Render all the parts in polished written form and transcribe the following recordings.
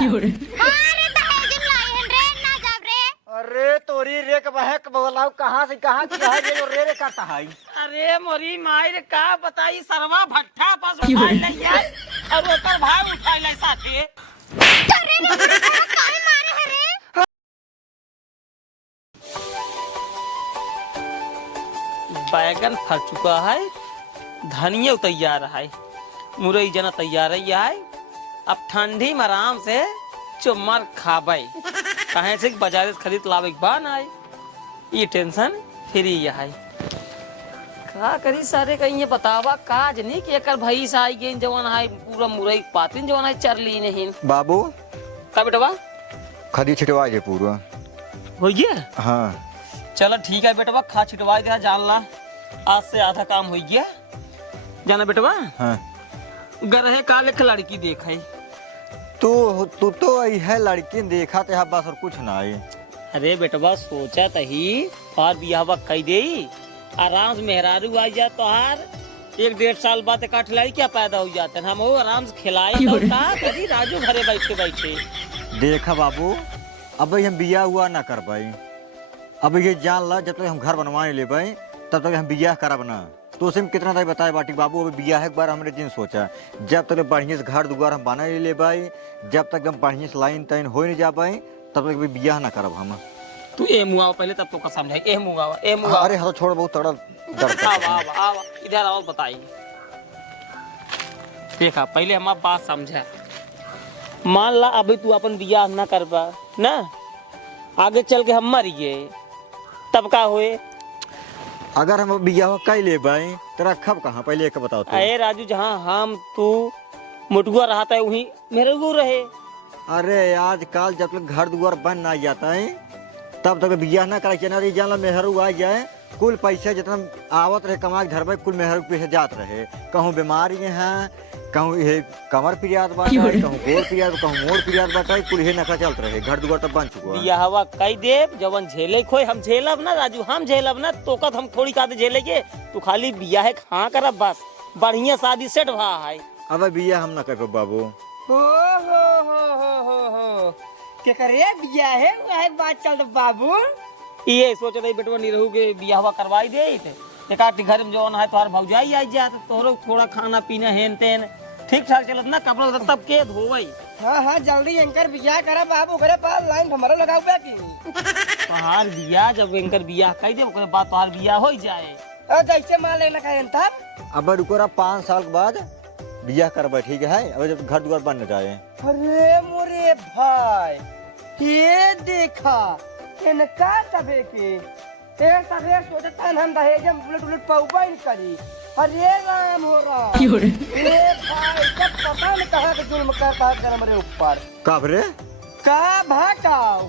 अरे दहेज लाई हन रे ना जाब रे। अरे तोरी रे के बहक बोलाऊ कहाँ से कहाँ की है ये जो रे रे करता है। अरे मोरी माई रे का बताई सरवा भट्ठा पास उठाई ले यार और ओकर भाई उठाई ले साथे। अरे ना काहे मारे है रे। बैगन फल चुका है, धनिया तैयार है, मुरई जना तैयार है। अब ठंडी में आराम से चुम्मार खाबे कहे से बाजार से खरीद लावे बा ना ये टेंशन फ्री है। का करी सारे कहीं ये बतावा काज नहीं कि एकर भई से आई गेन जवन है पूरा मुरई पातिन जवन है चरली नहीं बाबू का बेटवा खदी छिटवा जे पूरा हो गया। हाँ चलो ठीक है बेटवा खा छिटवा दे जान ला आज से आधा काम हो गया जाना बेटवा। हाँ गरहे काले के लड़की देखा तू तो है लड़की देखा ते बस और कुछ ना है। अरे बेटवा सोचा तही और बियाह कही दे आराम से मेहरारू आ जाए तो हार 1-1.5 साल बाद एक लड़की क्या पैदा हो जाते हैं हम वो आराम से खिलाए तो का कभी राजू घरे बैठे बैठे देखा बाबू अब हम बिया हुआ ना कर भाई। अब ये जान ला जब तक हम घर बनवाने ले भाई तब तक हम बियाह करब ना। तो उसे कितना तक बताए बाटी बाबू अभी बियाह एक बार हमने दिन सोचा जब तक बढ़िया से घर दुआर हम बना ले भाई जब तक हम बढ़िया से लाइन ताइन हो नहीं जा पाए तब तक भी बियाह ना करब हम। तू ए मुआवा पहले तब तो का समझाई ए मुआवा अरे हाँ छोड़ बहुत तड़ा डर आवा इधर आओ बताइए। देखा पहले हम बात समझा मान ला अभी तू अपन बियाह ना करबा ना आगे चल के हम मर गए तब का हुए। अगर हम बियाह कर ले भाई तेरा खब कहाँ पहले एक बताओ तो। अरे राजू जहाँ हम तू मुटुआ रहा था वहीं मेरे को रहे। अरे आजकल जब तक घर दुआर बन ना जाता है तब तक बियाह ना करे ना जान ला मेहरू आ जाए कुल पैसा जितना आवत रहे कमा के घर में कुल मेहरू पीछे जात रहे कहूँ बीमारी है कहूँ ये कमर पिरियाद बात कहूँ गोड़ पिरियाद कहूँ मोड़ पिरियाद बताए कुल ये नखा चलत रहे घर दुआर तब बन चुका है। बियाहवा कई देव जवन झेले खोए हम झेलब ना राजू हम झेलब ना तो कद हम थोड़ी कादे झेलेगे तू खाली बियाह हाँ करब बस बढ़िया शादी सेट भा है। अब बियाह हम ना कर बाबू हो के करे बियाह है वह बात चल बाबू। ये सोच रही बेटवा निरहू के बियाहवा करवाई दे एक आध घर में जवन है तोहर भौजाई आई जात तोहरो थोड़ा खाना पीना हेन तेन ठीक ठाक चलत ना कपड़ा तब के धोवई। हाँ जल्दी एंकर बियाह करा बाबू करे पास लाइन हमारा लगाऊ बे की तोहार बियाह जब एंकर बियाह कह दे ओकरे बाद तोहार बियाह हो जाए। जैसे मान लेना कहें तब अब रुको 5 साल के बाद बियाह करबा ठीक है अब जब घर दुआर बन जाए। अरे मोरे भाई ये देखा इनका तबे के एक तबे सोचता हम दहेज हम बुलेट पाऊबा इन करी। अरे राम हो राम ये भाई सब पता नहीं कहाँ के जुल्म करता है मेरे ऊपर काबरे का भाटाओ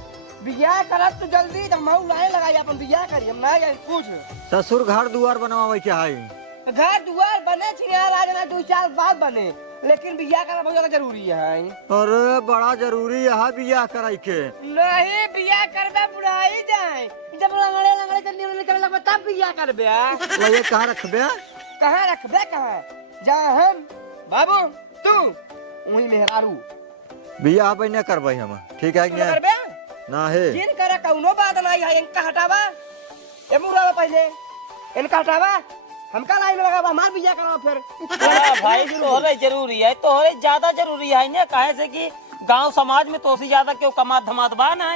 बियाह करा तू जल्दी तो मऊ लाइन लगाई अपन बियाह करी हम ना जाए पूछ ससुर घर दुआर बनवावे के है घर दुआर बने छे आज ना 2 साल बाद बने लेकिन बियाह करना बहुत ज्यादा जरूरी है। अरे बड़ा जरूरी है बियाह कराई के नहीं बियाह करबे बुढ़ाई जाए जब लंगड़े लंगड़े चंदी में निकल लगे तब बियाह करबे। ये कहाँ रखबे कहाँ रखबे कहाँ जा हम बाबू तू वही मेहरारू बियाह अब न करबे हम ठीक है क्या करबे ना है जिन करा कौनो बात नहीं है इनका हटावा ए मुरावा पहले इनका हटावा हमका लाइन में लगावा हमार बियाह करावा फिर। भाई तोहरे जरूरी है तोहरे ज्यादा जरूरी है ना कहे से कि गांव समाज में तो से ज्यादा क्यों कमात धमात बा ना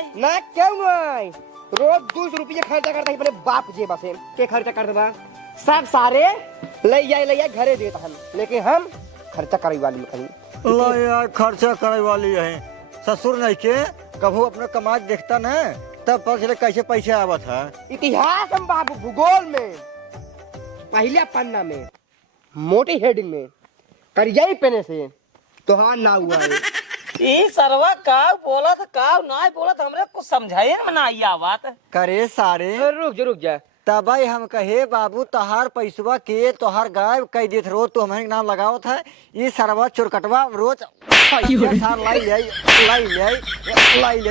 क्यों नहीं रोज 200 रुपये खर्चा करता है अपने बाप जे बसे के खर्चा कर देबा सब सारे ले जाए घरे देता हम लेकिन हम खर्चा करे वाली में कहीं यार खर्चा करे वाली है ससुर नहीं के कभू अपना कमाज देखता ना तब पता चले कैसे पैसे आवत है। इतिहास हम बाबू भूगोल में पहले पन्ना में मोटी हेडिंग में करियाई पेने से तोहार ना हुआ है। ये सरवा का बोला था का ना बोला था हमरे कुछ समझाए ना ये बात करे सारे रुक जा तब हम कहे बाबू तोहार पैसवा के तोहार गाय कह देत रोज तो हमारे नाम लगाओ था ये सरवा चोरकटवा रोज सार लाई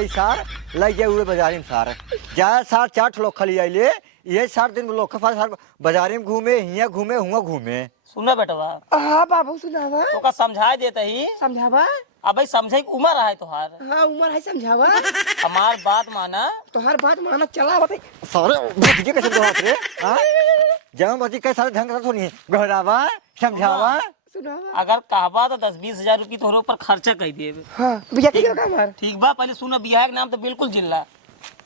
सार लाई जाए उड़े बाजारी में सार जाए सार 4 लोग खाली आइले ये 7 दिन लोग सार बाजारी में घूमे हिया घूमे हुआ घूमे सुना बेटवा हाँ बाबू सुनावा तो का समझा देता ही समझावा अब भाई समझे की उम्र है तुहार। हाँ उम्र है समझावा। हमार बात माना। तुहार बात माना चला बताई। सारे भतीजे कैसे बात रे? हाँ जब बच्ची के सारे ढंग से सुनिए गहरावा समझावा। सुनावा। अगर कहबा तो 10-20 हजार रुपये तोहरे ऊपर खर्चा कर दिए। हाँ भैया की का मार। ठीक बा पहले सुना बियाह के नाम तो बिल्कुल जिल्ला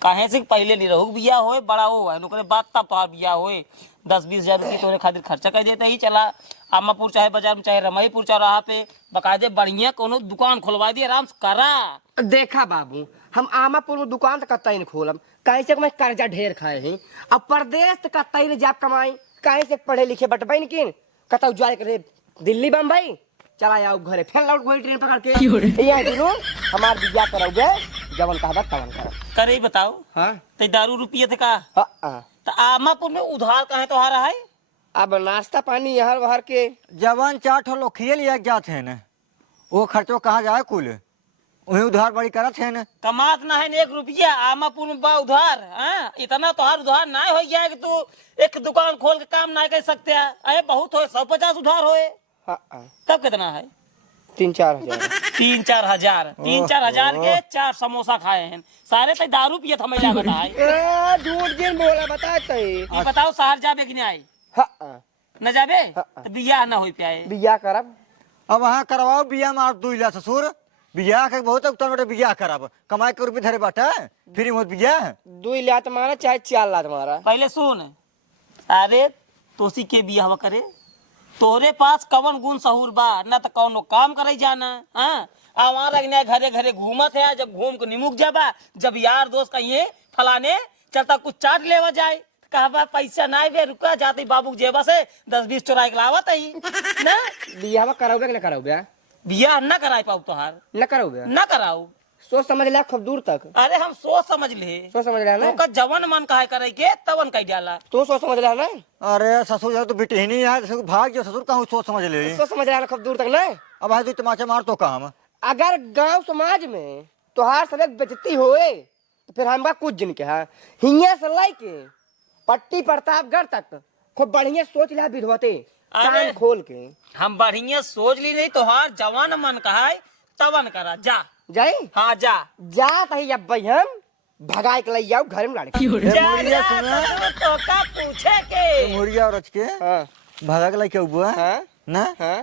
काहे से पहले नहीं रहू बियाह होए बड़ा हो है नौकरे बात तब तोहार बियाह होए 10-20 हजार रुपये तोहरे खातिर खर्चा कर देते ही चला। आमापुर चाहे बाजार में चाहे रमईपुर चौराहा पे बकायदे बढ़िया कोनो दुकान खुलवा दिए आराम से करा। देखा बाबू हम आमापुर में दुकान तो कतई न खोलम कहीं से मैं कर्जा ढेर खाए हैं। अब परदेश तो कतई न जाप कमाई कहीं से पढ़े लिखे बटबई किन कतौ जाए करे दिल्ली बम्बई चला आओ घरे फिर लौट वही ट्रेन पकड़ के यहाँ दिनों हमार बिया करोगे जवन कहबा तवन करो। करे बताओ हाँ ते दारू रुपये थे का हाँ तो आमापुर में उधार कहे तोहारा है। अब नाश्ता पानी यहाँ बाहर के जवान 4 ठो लोग खिए लिया जाते हैं न वो खर्चो कहाँ जाए कुल वही उधार बड़ी करत है न। कमात ना है 1 रुपया आमापुर में बा उधार। हाँ इतना तोहार उधार ना हो गया कि तू एक दुकान खोल के काम ना कर सकते है। अरे बहुत हो 150 उधार होए। हाँ तब कितना है 3-4 हजार 3-4 हजार 3-4 हजार के 4 समोसा खाए हैं सारे तो दारू पियत हमें लागत है। झूठ जिन बोला बताते ये बताओ शहर जाबे कि नहीं आई हाँ न जाबे तो बियाह ना हो पाए। बिया करब अब वहाँ करवाओ बिया मार दुइला ससुर बिया के बहुत उत्तर बेटे बिया करब कमाई के रुपये धरे बाटा फिर मत बिया 2 लात मारा चाहे 4 लात मारा। पहले सुन अरे तोसी के बियाह करे तोरे पास कवन गुण सहूर बा न तो कौनो काम करे जाना। हाँ आवारा घरे घरे घूमत है जब घूम के निमुक जाबा जब यार दोस्त कहिए फलाने चलता कुछ चाट लेवा जाए कहबा पैसा ना बे रुका जाती बाबू जेबा से 10-20 चुराई के लावत ही ना। बिया कराओगे कि न कराओगे? बियाह न कराई पाऊ तोहार न करोगे न कराऊ सोच समझ ला खूब दूर तक। अरे हम सोच समझ ले सोच समझ ला ना तो जवन मन कहे करे के तवन कह डाला तू सोच समझ ला ना। अरे ससुर यार तो बेटे ही नहीं है भाग जो ससुर कहूँ सोच समझ ले। सोच समझ ला खूब दूर तक ना। अब है तू तमाचा मार तो काम अगर गांव समाज में तोहार सब एक बेइज्जती होए तो फिर हमका कुछ जिन के है हिया से लाई के पट्टी प्रतापगढ़ तक खूब बढ़िया सोच ला विधवते कान खोल के। हम बढ़िया सोच ली नहीं तोहार जवान मन कहे तवन करा जा जाई हाँ जा जा तही अब हम भगाए के लई आओ घर में लड़के। मुरिया सुना तो का पूछे के मुरिया और रच के हां भागा के लाइक हुआ हां ना हां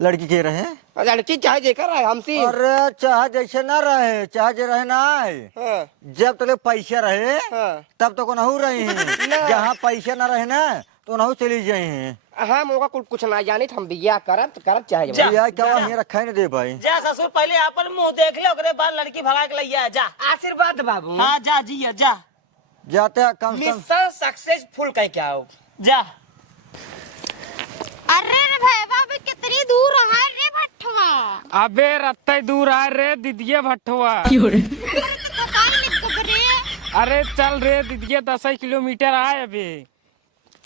लड़की के रहे लड़की चाहे जेकर है हमसी। अरे चाहे जैसे ना रहे चाहे जे रहे ना आए हां जब तक पैसा रहे हां तब तक नहू रहे हैं जहाँ पैसा ना रहे ना तो नहू चली जाए हैं। हाँ मोगा कुछ ना जानी हम बिया करब तो करब चाहे जा। बिया क्या वहाँ रखा ही नहीं दे भाई। जा ससुर पहले अपन मुंह देख ले ओकरे बाद लड़की भगा के लइया जा। आशीर्वाद बाबू। हाँ जा जिया जा जाते हैं कम से कम मिशन सक्सेसफुल कह के आओ जा। अरे रे भाई बाबू कितनी दूर है रे भट्टवा। अबे रत्ते दूर आ रे दीदिये भट्टवा। अरे तो थकाई निकल रे। अरे चल रे दीदिये 10 किलोमीटर आए अबे।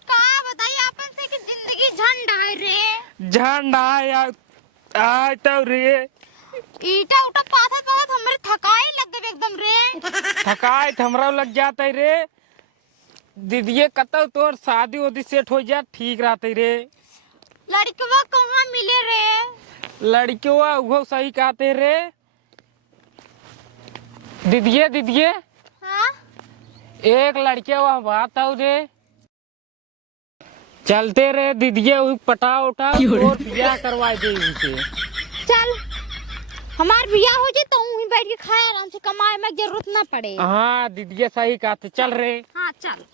का बताइए अपन से कि जिंदगी झंड है रे। झंड आए तो रे ईटा उटा पाथत पाथत हमरे थकाई लग गई एकदम रे। थकाई हमरा लग जाते रे दीदिये कतौ तोर शादी उदी सेट हो जा ठीक रहते रे। लड़कवा कहाँ मिले रे। लड़कियों वो सही कहते रे दीदिये दीदिये हाँ एक लड़के वह बात हो रे चलते रे दीदिये पटा उठा और बियाह करवा दे उनसे। चल हमार बियाह हो जाए तो वहीं बैठ के खाए आराम से कमाए में जरूरत ना पड़े। हाँ दीदिये सही कहते चल रे। हाँ चल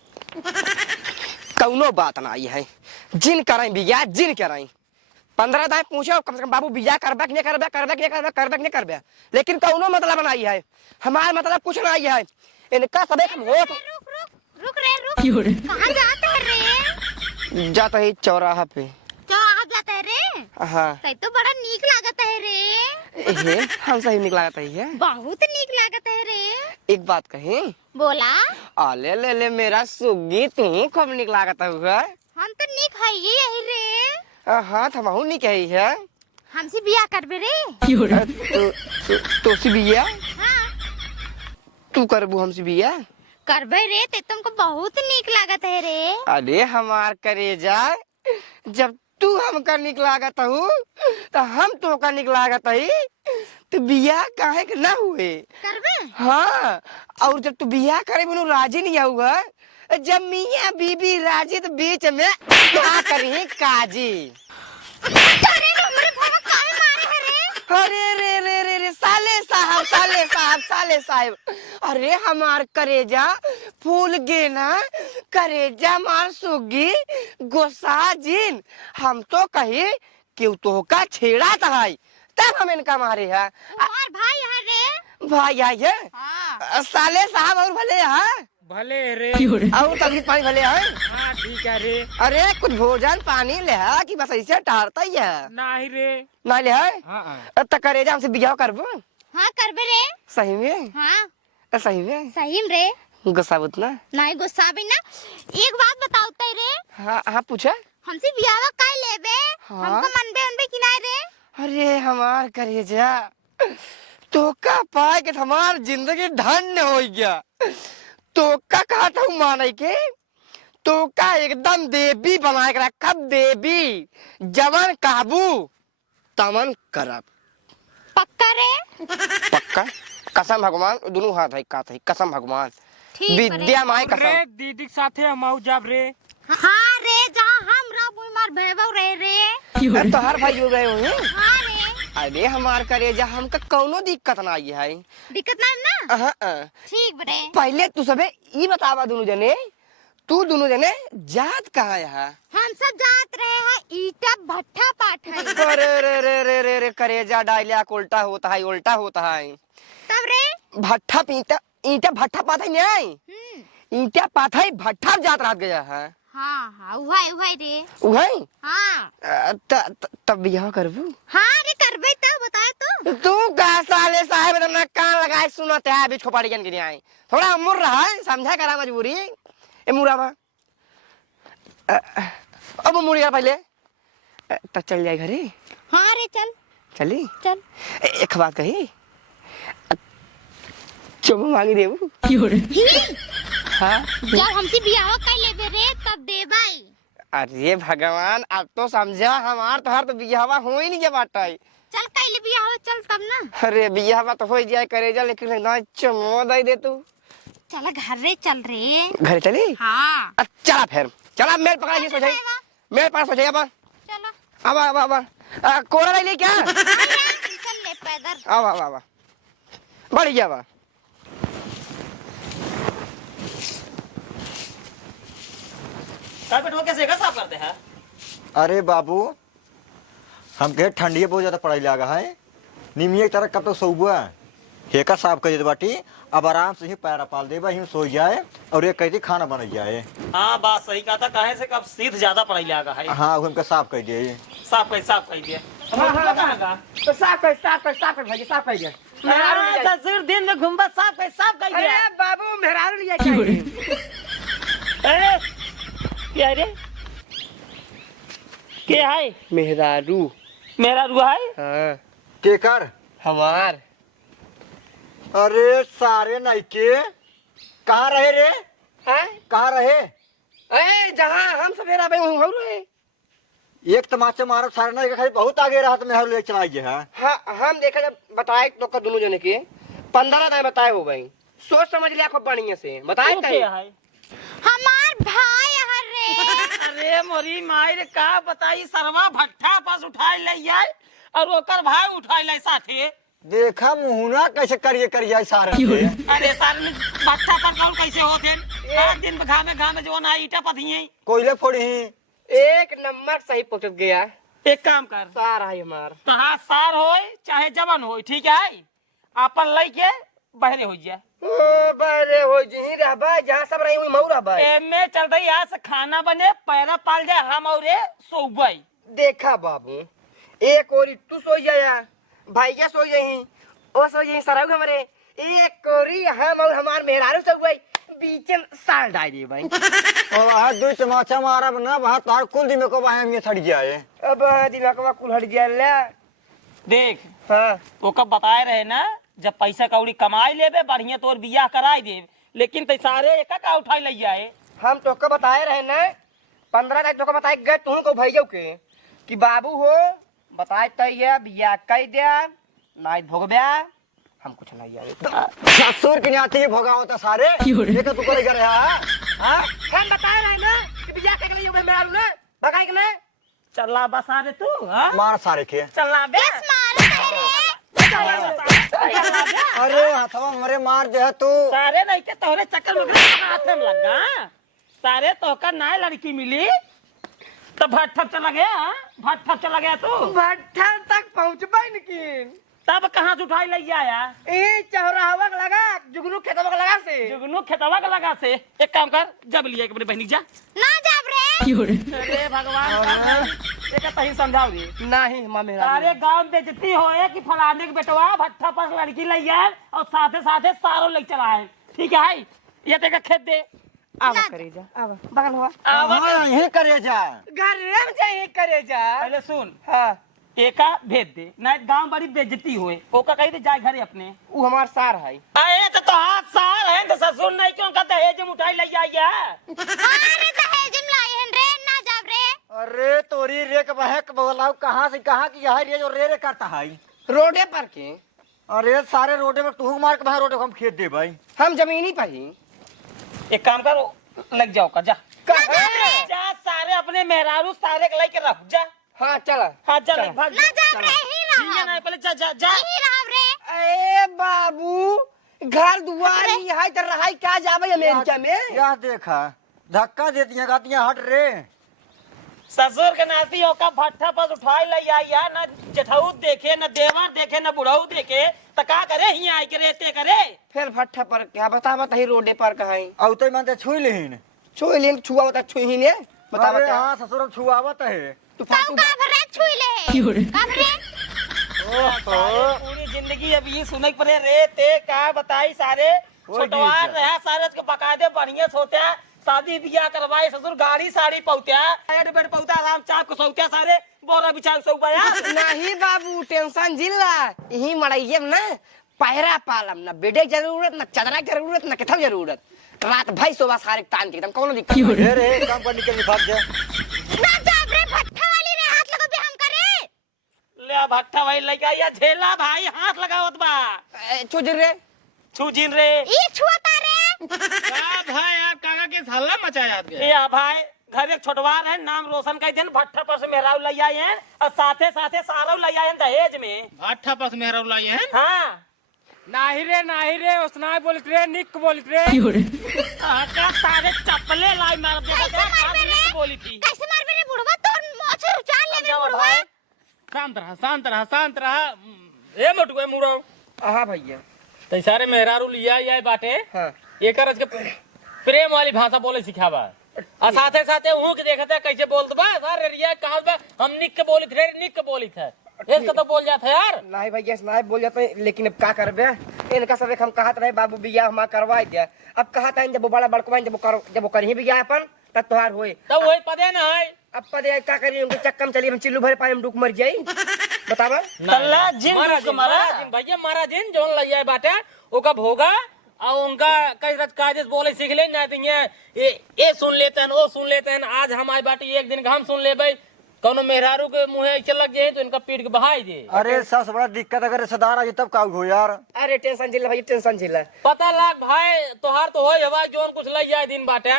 कौनो बात ना आई है जिन कराई बिया जिन कराई 15 दाए पूछो कम से कम बाबू बिया करबे कि नहीं करबे करबे कि नहीं करबे करबे कि नहीं करबे लेकिन कौनो मतलब ना आई है हमार मतलब कुछ ना आई है इनका सबे हम हो रुक रुक रुक रे रुक। कहाँ जाता है रे। जाता है चौराहा पे। चौराहा जाता है रे। हाँ तै तो बड़ा नीक लागत है रे। हम सही निकला जाता है बहुत नीक लागत है रे। एक बात कही बोला आले ले ले मेरा सुग्गी तू खूब निक लागत है। हम तो नीक है यही रे। हाँ थमाहू निक है हमसे बियाह करबे रे। तो सी बिया हाँ तू करबू हमसे बिया करबे रे ते तुमको बहुत नीक लागत है रे। अरे हमार करेजा जब तू हमका निक लागत हूँ तो हम तो का निक लागत है तो बियाह काहे के ना हुए? करबे? हाँ, और जब तू बियाह करे बोलो राजी नहीं हुआ, जब मियाँ बीबी राजी तो बीच में क्या करी काजी? अरे हमरे भागा काहे मारे है रे? अरे रे रे रे रे साले साहब साले साहब साले साहब, अरे हमार करेजा फूल गे ना, करेजा मार सुगी गोसा जिन, हम तो कही कि तो का छेड़ा है तब हम इनका मारे है। हमार भाई है रे। भाई आई है हाँ। साले साहब और भले है भले रे। और तभी पानी भले है। हाँ ठीक है रे। अरे कुछ भोजन पानी ले है कि बस ऐसे टहरता ही है? नहीं रे। ना ले है हाँ तो करेजा हमसे बियाह करबो? हाँ करबे रे। सही में? हाँ सही में? सही में रे। गुस्सा उतना नहीं गुस्सा भी ना। एक बात बताओ ते रे। हाँ हाँ पूछा। हमसे बियाह काहे लेबे? हाँ? हमको मनबे उनबे कि नहीं रे? अरे हमार करेजा तो का पाए के हमार जिंदगी धन्य हो गया। तो का कहता हूँ माने के तो का एकदम देवी बनाए के रखा, देवी जवन काबू तमन करब। पक्का रे? पक्का कसम भगवान, दोनों हाथ है का है कसम भगवान, ठीक है रे। विद्या माए रे कसम। दीदी के साथे हम आऊ जब रे। हाँ रे, जहाँ हम रहो मार भेबो रे रे। तो हर भाई हो गए हुए। हाँ रे। अरे हमार करेजा हमका कौनो दिक्कत ना आई है। दिक्कत नहीं ना? ठीक बरे। पहले तू सबे ई बतावा दोनों जने, तू दोनों जने जात कहाँ है? हम सब जात रहे हैं ईटा भट्ठा पाठ है। अरे रे रे रे रे रे करेजा डायलॉग उल्टा होता है, उल्टा होता है। तब रे भट्ठा पीटा ईटा भट्ठा पाता ही नहीं, ईटा पाता ही भट्ठा जात रात गया है। हाँ हाँ उहाई उहाई रे। वही हाँ तब बियाह करबू? हाँ रे करबे तो बताए तो। तू का साले साहब ना कान लगाए सुनते है बीच खोपड़ी जन के आई, थोड़ा मुर रहा है समझा करा मजबूरी ए मुराबा। अब मुड़िया पहले तब चल जाए घरे। हाँ रे चल चली चल। एक बात कही, चुम्मा मांगी देबू? हाँ जब हमसे बियाह कर लेबे रे तब देबाई। अरे भगवान अब तो समझा, हमार तो हर तो बियाहवा हो ही नहीं जब बाटाई। चल कैले बियाह चल तब ना। अरे बियाहवा तो हो जाए करेजा, लेकिन ना चुम्मा दे दे तू। चल घर रे चल रे। घर चली? हाँ चला फिर चला, मेल पकड़ा जी सोचाई, मेल पास सोचाई। अब चलो अब कोरा ले क्या? चल ले पैदल। अब बढ़ गया बा। कार्पेट वो कैसे साफ करते हैं? अरे बाबू हम कहे ठंडी बहुत ज्यादा पड़ाई लगा है, निमिया की तरह कब तक सोबुआ हेका साफ कर दे बाटी, अब आराम से ही पैरा पाल देबा ही सो जाए और ये कहती खाना बन जाए। हाँ बात सही कहा था, काहे से कब सीध ज्यादा पढ़ाई लगा है। हाँ हमका साफ कर दिए। साफ कर दिया। तो साफ कर भाई, साफ कर दिया। सिर दिन में घूमबा साफ कर अरे दिया। बाबू मेहरारू लिया क्या? अरे क्या रे के है? मेहरारू मेरा रुआ है। हाँ के कर हमार। अरे सारे नाइके कहाँ रहे रे? हैं? कहाँ रहे? ए जहाँ हम सवेरा भाई वहीं हो रहे। एक तमाचा मारा सारे नाइके खाली बहुत आगे रहा तो मैं ले चलाई गया। हाँ हम देखा जब बताए तो का दोनों जने के 15 दिन बताए हो भाई, सोच समझ लिया खूब बढ़िया से बताए तू थे। के है? हमार भाई है रे। अरे मोरी मायर का बताई, सरवा भट्ठा पास उठाई ले जाए और ओकर भाई उठाई ले साथे। देखा मुहुना कैसे करिए सारे से। अरे सर भट्ठा पर कौन कैसे होते? हर दिन घामे जो ना ईटा पथिए। कोयले फोड़ी ही एक नंबर सही पहुंच गया। एक काम कर, सार है हमार। तो हाँ सार होए चाहे जवान होए, ठीक है अपन लई के बहरे हो जाए। ओ बरे हो जी रहबा जहां सब रही हुई मऊ रहबा। एमे चल रही यहाँ से खाना बने पैरा पाल जाए हम और सोबई। देखा बाबू एक ओरी तू सो जाया, भैया सो जाई, ओ सो जाई सराउ हमरे, एक ओरी हम और हमार मेहरारू सो गई, बीच में साल डाल दी भाई। और वहाँ दो तमाचा मारा ना वहाँ तार कुल दिन को वहाँ में छड़ गया है। अब दिमाग कुल हट गया। देख हाँ तो कब बताए रहे ना, जब पैसा कौड़ी कमाई लेबे बढ़िया तोर बियाह कराई दे, लेकिन ते सारे एक का उठाई ले जाए। हम तो बताए रहे ना 15 दिन तो बताए गए तू को भैया के कि बाबू हो बताए तैया बियाह कह दिया, नाई भोगब्या हम कुछ नहीं आवे ससुर की नाती भोगा होता सारे ये तो तू करे करे हां हम बता रहे ना कि बिया के लिए मैं आलू ना भगाई के ना चला बसा रे तू हाँ? मार सारे के चला बे अरे हथवा मरे मार दे तू सारे नहीं के तोहरे चक्कर में हाथ में लगा सारे तोहका ना लड़की मिली तो भट्ठा चला गया हाँ? भट्ठा चला गया तू भट्ठा तक पहुंचबा लेकिन तब कहाँ से उठाई ले आया ए चौराहा लगा जुगनू खेतवा लगा से जुगनू खेतवा का लगा से एक काम कर जब लिया अपनी बहनी जा ना जाब रे अरे भगवान एक तही समझाओ रे नहीं मां मेरा सारे गांव में बेइज्जती होए कि फलाने के बेटवा भट्ठा पर लड़की ले आए और साथे साथे सारों ले चला है ठीक है ये तेरा खेत दे आवा करे जा आवा बगल हुआ हां यही करे जा घर में जाए करे जा पहले सुन हां एका भेज दे ना गांव बड़ी बेइज्जती होए ओका कही दे जाए घरे अपने वो हमार सार है अरे तो हाथ सार है तो ससुर नहीं क्यों कहते है जब उठाई ले आई है अरे दहेज में लाए हैं रे ना जाब रे अरे तोरी रेक बहक बोलाऊ कहां से कहां की यह रे जो रे करता है रोडे पर के अरे सारे रोडे में टूक मार के बाहर रोडे को हम खेत दे भाई हम जमीनी पर ही एक काम करो लग जाओ का जा जा सारे अपने मेहरारू सारे के लेके रख जा हाँ चला हाँ जा ले भाग ना जाब रे ही ठीक है ना ना पहले जा जा जा ही रहब रे ए बाबू घर दुआर यहाँ तर रहा क्या जावे अमेरिका में यह देखा धक्का देती हैं गातियां हट रे ससुर के नाती होका भट्ठा पर उठाई ले आई है ना जेठाऊ देखे ना देवर देखे ना बुढ़ाऊ देखे तो का करे ही आई के रहते करे फिर भट्ठा पर क्या बता ही रोडे पर कहा औ तो मानते छुई लेहिन छुई लेन छुआ बता छुई ही ने बता अरे बता हां ससुर छुआवत है तू तब का भरे छुई ले का भरे पूरी जिंदगी अब ये सुने पड़े रे ते का बताई सारे छोटवार रहा सारे के बकायदे बढ़िया सोते शादी बियाह करवाए ससुर गाड़ी साड़ी पौत्या एड बेड पौता आराम चाप को सौत्या सारे बोरा बिछा सौबाया नहीं बाबू टेंशन जिल्ला यही मड़ाइए ना पहरा पालम ना बेडे की जरूरत ना चदरा की जरूरत ना किथा जरूरत रात भाई सुबह सारे तान के एकदम कोनो दिक्कत रे रे काम पर निकल भाग जा ना जाब रे भट्ठा वाली रे हाथ लगा बे हम करे ले भट्ठा भाई लगा या झेला भाई हाथ लगावत बा चुज रे छूजिन रे ई छुआता रे भाई यार काका के हल्ला मचाया ये भाई घर एक छोटवार है नाम रोशन कह दिन भट्ठा पर से मेहराऊ ले आए हैं और साथे साथे सारा ले आए हैं दहेज में भाठा पास मेहरा लाई है हाँ नाही रे उसना बोलित रे निक बोलित रे का सारे चप्पले लाई मार दे कैसे बोली थी कैसे मार बे रे बुढ़वा तोर मोछ उचाल ले बे बुढ़वा शांत रहा ए मोटुए मुड़ो हाँ भैया तै सारे मेहरारू लिया ये बाटे हाँ एकर के प्रेम वाली भाषा बोले सिखावा और साथे साथे उहु के देखते कैसे बोलत बा सारे रिया कहां बा हम निक के बोलित रे निक के बोलित है इसका तो बोल जाता है यार नहीं भैया नहीं बोल जाते लेकिन अब क्या करबे इनका सब हम कहत रहे बाबू बियाह हम करवा दिया अब कहत है जब वो बड़ा बड़कवा जब वो करही बियाह अपन तब तोहार होए तब वही पदे ना है अब पदे क्या करी उनके चक्कर में चली हम चिल्लू भरे पानी में डूब मर जाई बतावा तल्ला जिन मारा जिन भैया मारा जिन जोन लइया बाटे ओका भोगा और उनका कई रच काजेस बोले सीख ले ना ये सुन लेते हैं वो सुन लेते हैं आज हम आए बाटे एक दिन का हम सुन लेबे कौनो मेहरारू के मुंह ऐसे लग जाए तो इनका पीठ के बहाई दे अरे सबसे बड़ा दिक्कत अगर रिश्तेदार आ जाए तब का हो यार अरे टेंशन झेला भैया टेंशन झेला पता लाग भाई तोहार तो होय हवा जोन कुछ लई जाए दिन बाटे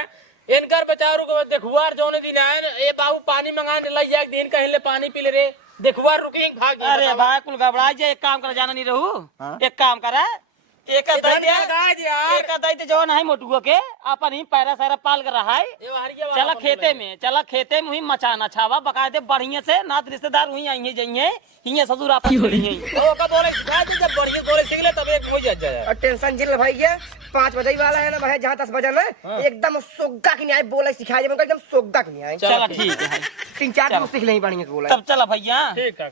इनकर बेचारू को देखुआर जोन दिन आए ए बाबू पानी मंगाने लई जाए दिन कहीं ले पानी पी ले रे देखुआर रुकी भाग गया अरे भाई कुल घबरा जाए एक काम कर जाना नहीं रहू एक काम करा एक दैते जो नहीं मोटुआ के अपन ही पैरा सैरा पाल कर रहा है चला खेते में ही मचाना छावा बकायदे बढ़िया से नात रिश्तेदार हुई आई जाइए हिया ससुर आपस में ओका बोले सिखा दे जब बढ़िया बोले सीख ले तब एक हो जाए और टेंशन झेल भैया 5 बजे वाला है ना भाई जहाँ 10 बजे ना एकदम सोग्गा की न्याय बोले सिखाया जाए एकदम सोग्गा की न्याय चला ठीक है 3-4 दिन सीख नहीं बढ़िया बोला तब चला भैया ठीक है